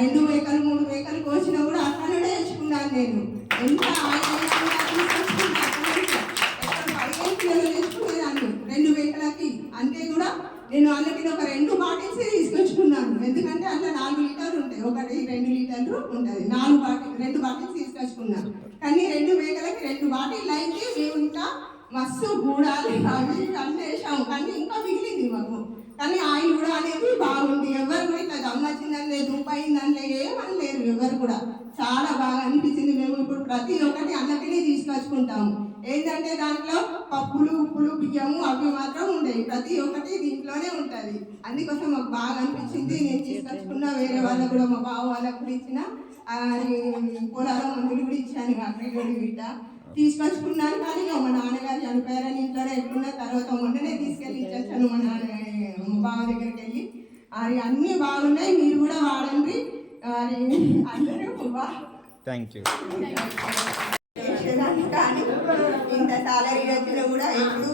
2 మేకలు 3 మేకలు కోసినా కూడా అక్కడే తెచ్చుకున్నాను నేను. ఎంత తెచ్చుకునేదాన్ని 2 మేకలకి. అంటే కూడా నేను వాళ్ళకి ఒక 2 బాటిల్స్ తీసుకొచ్చుకున్నాను. ఎందుకంటే అందులో 4 లీటర్లు ఉంటాయి, ఒకటి 2 లీటర్లు ఉంటుంది, 2 బాటిల్స్ తీసుకొచ్చుకున్నాను. కానీ 2 మేకలకి 2 బాటిల్ అయితే మేము ఇంకా మస్తు గూడాలు అవి వేసాము. కానీ ఇంకా మిగిలింది మాకు. కానీ ఆయిల్ కూడా అనేది బాగుంది. ఎవరు కూడా ఇట్లా దమ్మచ్చిందని లేదు, రూపాయిందని లేదు, ఏమని లేరు ఎవరు కూడా. చాలా బాగా అనిపించింది. మేము ఇప్పుడు ప్రతి ఒక్కటి అన్నకెళ్ళి తీసుకొచ్చుకుంటాము. ఏంటంటే దాంట్లో పప్పులు ఉప్పులు బియ్యము అవి మాత్రం ఉండేవి, ప్రతి ఒక్కటి దీంట్లోనే ఉంటుంది. అందుకోసం మాకు బాగా అనిపించింది. నేను తీసుకొచ్చుకున్నా, వేరే వాళ్ళకు కూడా మా బావ వాళ్ళకు కూడా ఇచ్చిన, పొలాల మందులు కూడా ఇచ్చాను అక్కడ బిడ్డ తీసుకొచ్చుకున్నాను. కానీ మా నాన్నగారు చనిపోయారని ఇంట్లోనే పెట్టుకున్న తర్వాత మొన్ననే తీసుకెళ్ళి ఇచ్చేసాను మా బావ దగ్గరికి వెళ్ళి. అది అన్నీ బాగున్నాయి, మీరు కూడా వాడండి. అందరూ థ్యాంక్ యూ. కానీ ఇంత సాలరీ వచ్చినా కూడా ఎప్పుడు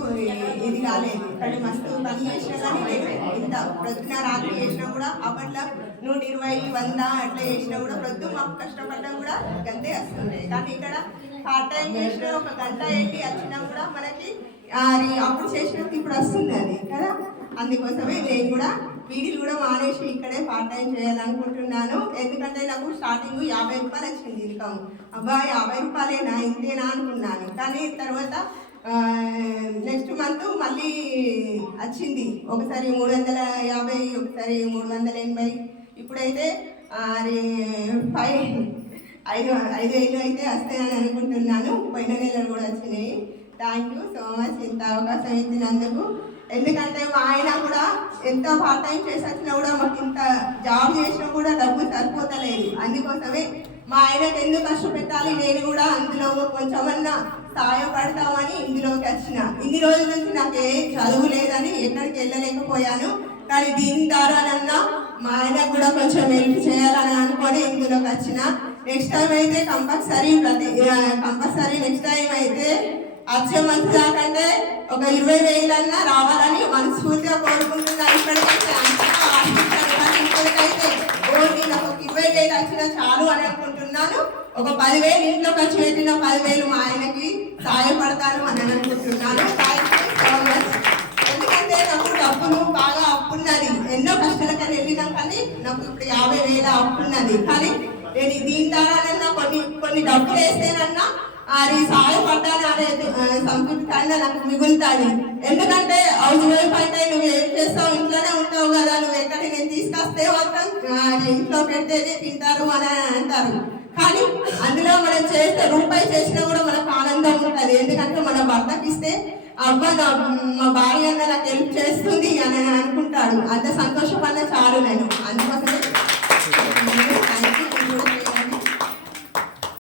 ఇది కాలేదు. కానీ మస్తు పని చేసినా కానీ నేను ఇంత ప్రొద్దున రాత్రి చేసినా కూడా అప్పట్లో 120, 100 అట్లా చేసినా కూడా ప్రొద్దు మాకు కష్టపడ్డా కూడా గంతే వస్తున్నాయి. కానీ ఇక్కడ పార్ట్ టైం చేసినా 1 గంట వెళ్ళి వచ్చినా కూడా మనకి అప్పుడు చేసినట్టు ఇప్పుడు వస్తుంది అది కదా. అందుకోసమే నేను కూడా వీడిలు కూడా మానేసి ఇక్కడే పార్ట్ టైం చేయాలనుకుంటున్నాను. ఎందుకంటే నాకు స్టార్టింగ్ 50 రూపాయలు వచ్చింది ఇన్కమ్. అబ్బా 50 రూపాయలేనా ఇంతేనా అనుకున్నాను. కానీ తర్వాత నెక్స్ట్ మంత్ మళ్ళీ వచ్చింది, ఒకసారి 350, ఒకసారి 380. ఇప్పుడైతే 5,000 అయితే వస్తాయని అనుకుంటున్నాను. పోయిన నెలలు కూడా వచ్చినాయి. థ్యాంక్ యూ సో మచ్ ఇంత అవకాశం ఇచ్చినందుకు. ఎందుకంటే మా ఆయన కూడా ఎంత పార్ట్ టైం చేసి వచ్చినా కూడా మాకు ఇంత జాబ్ చేసినా కూడా డబ్బు సరిపోతలేదు. అందుకోసమే మా ఆయనకు ఎందుకు కష్టపెట్టాలి, నేను కూడా అందులో కొంచెమన్నా సహాయపడతామని ఇందులోకి వచ్చిన. ఇన్ని రోజుల నుంచి నాకు ఏ చదువు లేదని ఎక్కడికి వెళ్ళలేకపోయాను. కానీ దీని ద్వారానన్నా మా ఆయనకు కూడా కొంచెం హెల్ప్ చేయాలని అనుకొని ఇందులోకి వచ్చిన. నెక్స్ట్ టైం అయితే కంపల్సరీ నెక్స్ట్ టైం అయితే వచ్చే మంత్ దాకంటే ఒక 20,000 అన్నా రావాలని మనస్ఫూర్తిగా కోరుకుంటున్నాను. ఇప్పటికైతే అంతగా ఆశించాను. కానీ ఇప్పటికైతే ఓన్లీ నాకు 20,000 వచ్చినా చాలు అని అనుకుంటున్నాను. ఒక 10,000 ఇంట్లో ఖర్చు పెట్టిన 10,000 మా ఆయనకి సహాయపడతాను అని అనుకుంటున్నాను. ఎందుకంటే నాకు డబ్బులు బాగా అప్పున్నది. ఎన్నో కష్టాలకని వెళ్ళినాం కానీ నాకు ఇప్పుడు 50,000 అప్పున్నది. కానీ నేను దీని ద్వారానన్నా కొన్ని డబ్బులు వేస్తేనన్నా అది సహాయపడ్డాను అనే సంతృప్తి కన్నా నాకు మిగులుతుంది. ఎందుకంటే హౌస్ వైఫ్ అయితే నువ్వు ఏం చేస్తావు, ఇంట్లోనే ఉంటావు కదా, నువ్వు ఎక్కడికి నేను తీసుకొస్తే మాత్రం ఇంట్లో పెడితేనే తింటారు అని అంటారు. కానీ అందులో మనం చేస్తే రూపాయి చేసినా కూడా మనకు ఆనందం ఉంటుంది. ఎందుకంటే మన భర్తకి ఇస్తే అబ్బా మా భార్య నాకు హెల్ప్ చేస్తుంది అని అనుకుంటాడు. అంత సంతోషపడినా చాలు నేను. అందుకోసమే